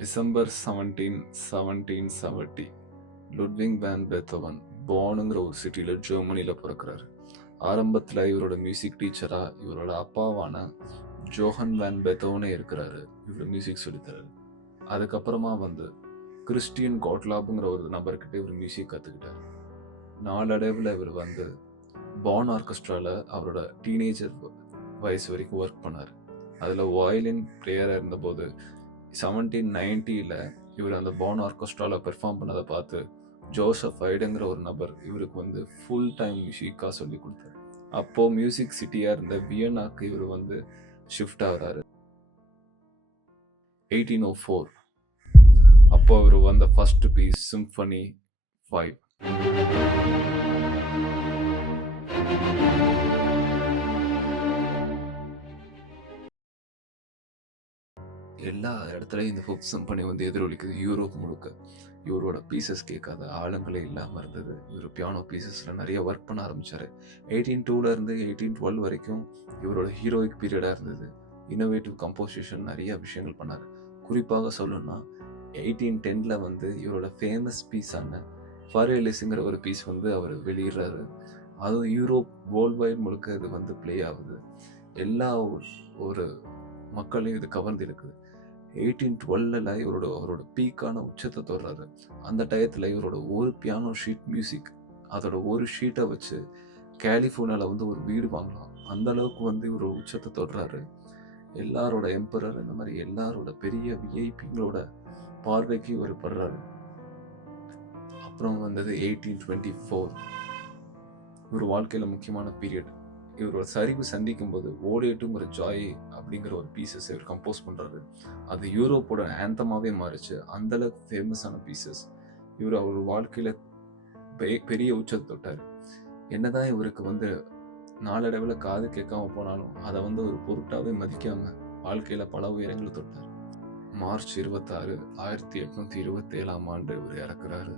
December 17, 1770 லுட்விங் van பெத்தோவன் போனுங்கிற ஒரு சிட்டியில் ஜெர்மனியில் பிறக்கிறாரு. ஆரம்பத்தில் இவரோட மியூசிக் டீச்சராக இவரோட அப்பாவான ஜோஹன் வேன் பெத்தோவனே இருக்கிறாரு. இவர் மியூசிக் சொல்லித்தராரு. அதுக்கப்புறமா கிறிஸ்டியன் கோட்லாபுங்கிற ஒரு நபர்கிட்ட இவர் மியூசிக் கற்றுக்கிட்டார். நாளடைவில் இவர் பான் ஆர்கெஸ்ட்ராவில் அவரோட டீனேஜர் வயசு வரைக்கும் ஒர்க் பண்ணார். அதில் வயலின் பிளேயராக இருந்தபோது 1790 இவர் அந்த பான் ஆர்கெஸ்ட்ராவில் பெர்ஃபார்ம் பண்ணதை பார்த்து ஜோசப் ஐடுங்கிற ஒரு நபர் இவருக்கு ஃபுல் டைம் மியூசிக்காக சொல்லி கொடுத்தாரு. அப்போது மியூசிக் சிட்டியாக இருந்த வியன்னாக்கு இவர் ஷிஃப்ட் ஆகிறாரு. 1804 அப்போ இவர் ஃபர்ஸ்ட் பீஸ் சிம்பனி 5. எல்லா இடத்துலையும் இந்த ஃபோக் சிம்பனி எதிரொலிக்குது. யூரோப் முழுக்க இவரோட பீசஸ் கேட்காத ஆளுங்களே இல்லாமல் இருந்தது. இவர் பியானோ பீசஸில் நிறைய ஒர்க் பண்ண ஆரம்பித்தார். 1802 1812 வரைக்கும் இவரோட ஹீரோயிக் பீரியடாக இருந்தது. இன்னோவேட்டிவ் கம்போசிஷன் நிறைய விஷயங்கள் பண்ணார். குறிப்பாக சொல்லணும்னா 1810 இவரோட ஃபேமஸ் பீஸான ஃபாரேலிஸுங்கிற ஒரு பீஸ் அவர் வெளியிடுறாரு. அதுவும் யூரோப் வேர்ல்ட் வைட் முழுக்க இது ப்ளே ஆகுது. எல்லா ஒரு மக்களையும் இது கவர்ந்து இருக்குது. 1812 அவரோட பீக்கான உச்சத்தை தொடுறாரு. அந்த டயத்தில் இவரோட ஒரு பியானோ ஷீட் மியூசிக், அதோட ஒரு ஷீட்டை வச்சு கலிஃபோர்னியாவில் ஒரு வீடு வாங்கலாம். அந்த அளவுக்கு இவர் உச்சத்தை தொடுறாரு. எல்லாரோட எம்பரர், இந்த மாதிரி எல்லாரோட பெரிய விஐபிங்களோட பார்வைக்கு இவர் படுறாரு. அப்புறம் 1824 இவர் வாழ்க்கையில் முக்கியமான பீரியட். இவரோட சரிவு சந்திக்கும் போது ஓடேட்டுங்கிற ஜாய் அப்படிங்கிற ஒரு பீசஸ் இவர் கம்போஸ் பண்ணுறாரு. அது யூரோப்போட ஆந்தமாகவே மாறிச்சு. அந்தளவுக்கு ஃபேமஸான பீசஸ். இவர் அவர் வாழ்க்கையில் பெரிய உச்சத்தை தொட்டார். என்னதான் இவருக்கு நாளடைவில் காது கேட்காம போனாலும் அதை ஒரு பொருட்டாகவே மதிக்காமல் வாழ்க்கையில் பல உயரங்களை தொட்டார். மார்ச் 26, 1827 இவர் இறக்குறாரு.